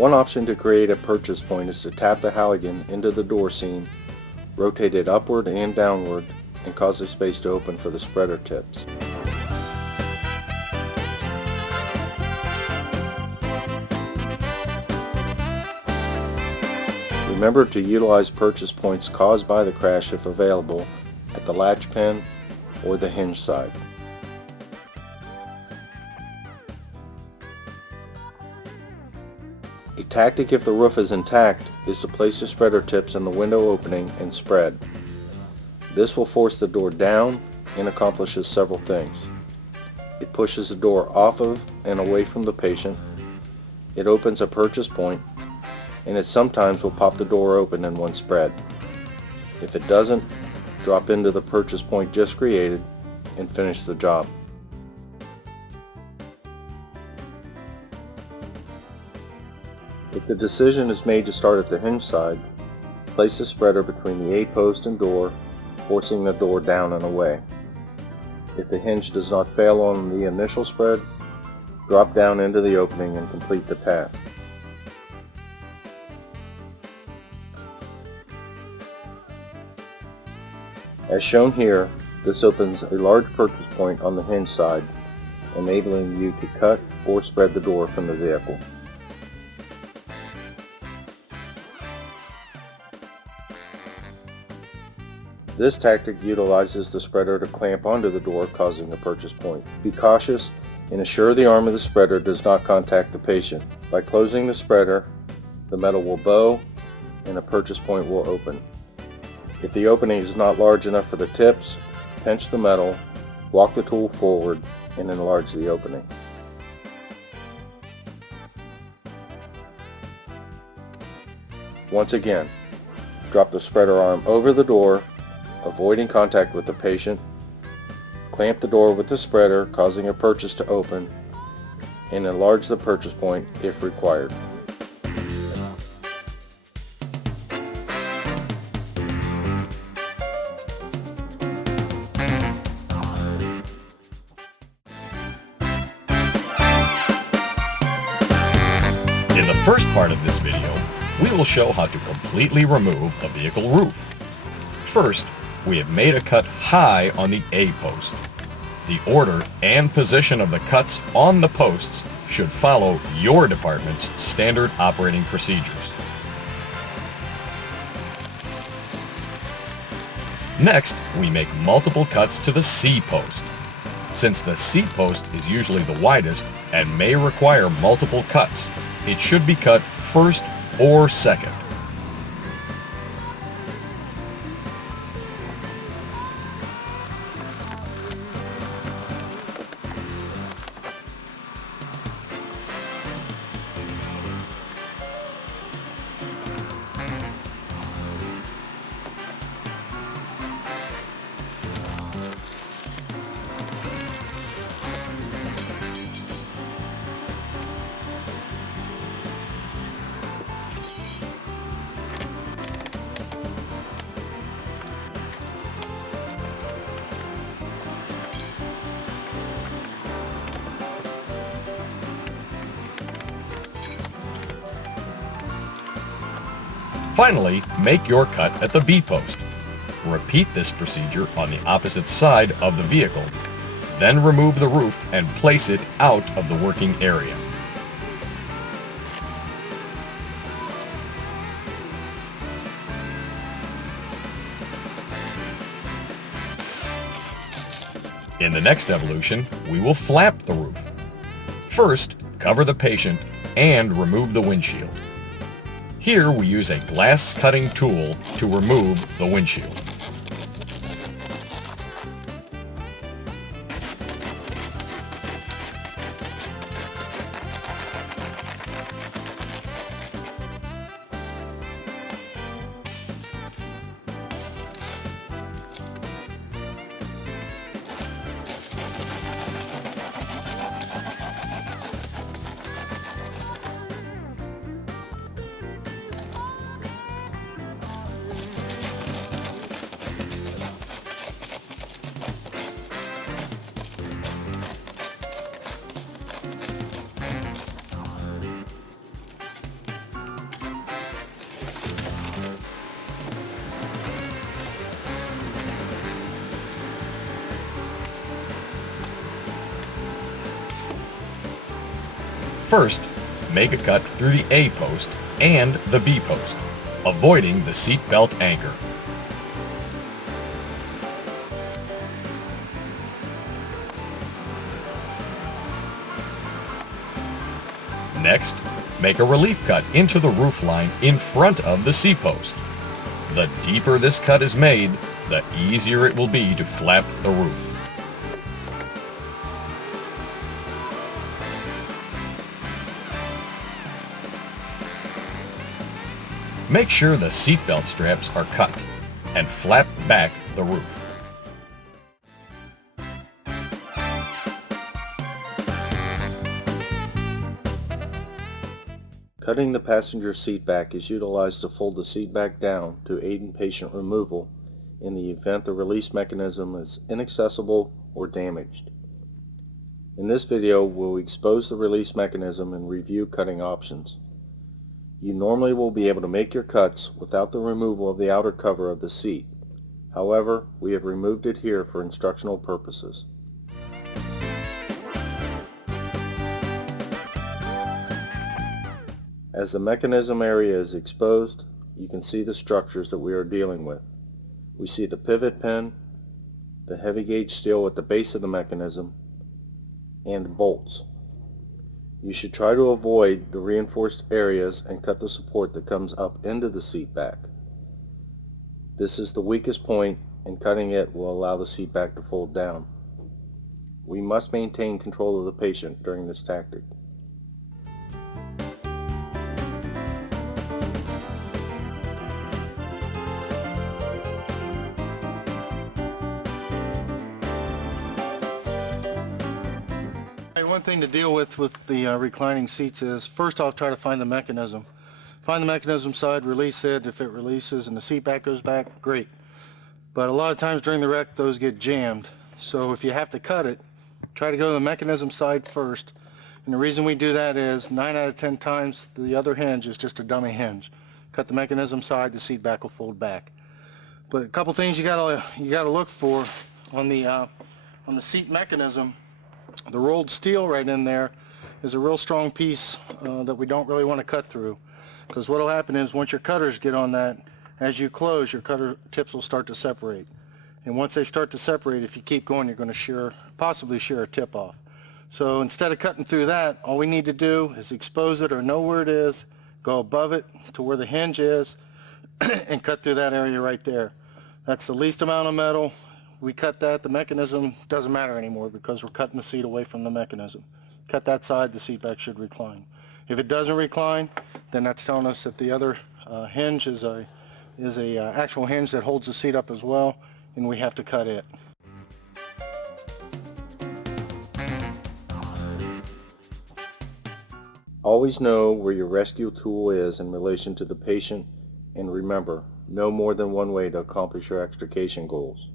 One option to create a purchase point is to tap the Halligan into the door seam, rotate it upward and downward, and cause the space to open for the spreader tips. Remember to utilize purchase points caused by the crash if available at the latch pin or the hinge side. A tactic if the roof is intact is to place the spreader tips in the window opening and spread. This will force the door down and accomplishes several things. It pushes the door off of and away from the patient, it opens a purchase point, and it sometimes will pop the door open in one spread. If it doesn't, drop into the purchase point just created and finish the job. If the decision is made to start at the hinge side, place the spreader between the A-post and door, forcing the door down and away. If the hinge does not fail on the initial spread, drop down into the opening and complete the task. As shown here, this opens a large purchase point on the hinge side, enabling you to cut or spread the door from the vehicle. This tactic utilizes the spreader to clamp onto the door, causing a purchase point. Be cautious and assure the arm of the spreader does not contact the patient. By closing the spreader, the metal will bow and a purchase point will open. If the opening is not large enough for the tips, pinch the metal, walk the tool forward, and enlarge the opening. Once again, drop the spreader arm over the door, avoiding contact with the patient, clamp the door with the spreader, causing a purchase to open, and enlarge the purchase point if required. In the first part of this video, we will show how to completely remove a vehicle roof. First, we have made a cut high on the A-post. The order and position of the cuts on the posts should follow your department's standard operating procedures. Next, we make multiple cuts to the C-post. Since the C-post is usually the widest and may require multiple cuts, it should be cut first or second. Finally, make your cut at the B-post. Repeat this procedure on the opposite side of the vehicle. Then remove the roof and place it out of the working area. In the next evolution, we will flap the roof. First, cover the patient and remove the windshield. Here we use a glass cutting tool to remove the windshield. First, make a cut through the A post and the B post, avoiding the seat belt anchor. Next, make a relief cut into the roof line in front of the C post. The deeper this cut is made, the easier it will be to flap the roof. Make sure the seatbelt straps are cut and flap back the roof. Cutting the passenger seat back is utilized to fold the seat back down to aid in patient removal in the event the release mechanism is inaccessible or damaged. In this video, we'll expose the release mechanism and review cutting options. You normally will be able to make your cuts without the removal of the outer cover of the seat. However, we have removed it here for instructional purposes. As the mechanism area is exposed, you can see the structures that we are dealing with. We see the pivot pin, the heavy gauge steel at the base of the mechanism, and bolts. You should try to avoid the reinforced areas and cut the support that comes up into the seat back. This is the weakest point, and cutting it will allow the seat back to fold down. We must maintain control of the patient during this tactic. One thing to deal with the reclining seats is, first off, try to find the mechanism. Find the mechanism side, release it. If it releases and the seat back goes back, great. But a lot of times during the wreck, those get jammed. So if you have to cut it, try to go to the mechanism side first. And the reason we do that is 9 out of 10 times the other hinge is just a dummy hinge. Cut the mechanism side, the seat back will fold back. But a couple things you gotta look for on the seat mechanism. The rolled steel right in there is a real strong piece that we don't really want to cut through, because what will happen is once your cutters get on that, as you close, your cutter tips will start to separate, and once they start to separate, if you keep going, you're going to possibly shear a tip off. So instead of cutting through that, all we need to do is expose it or know where it is, go above it to where the hinge is, and cut through that area right there. That's the least amount of metal. We cut that, the mechanism doesn't matter anymore because we're cutting the seat away from the mechanism. Cut that side, the seat back should recline. If it doesn't recline, then that's telling us that the other hinge is a actual hinge that holds the seat up as well, and we have to cut it. Always know where your rescue tool is in relation to the patient, and remember, no more than one way to accomplish your extrication goals.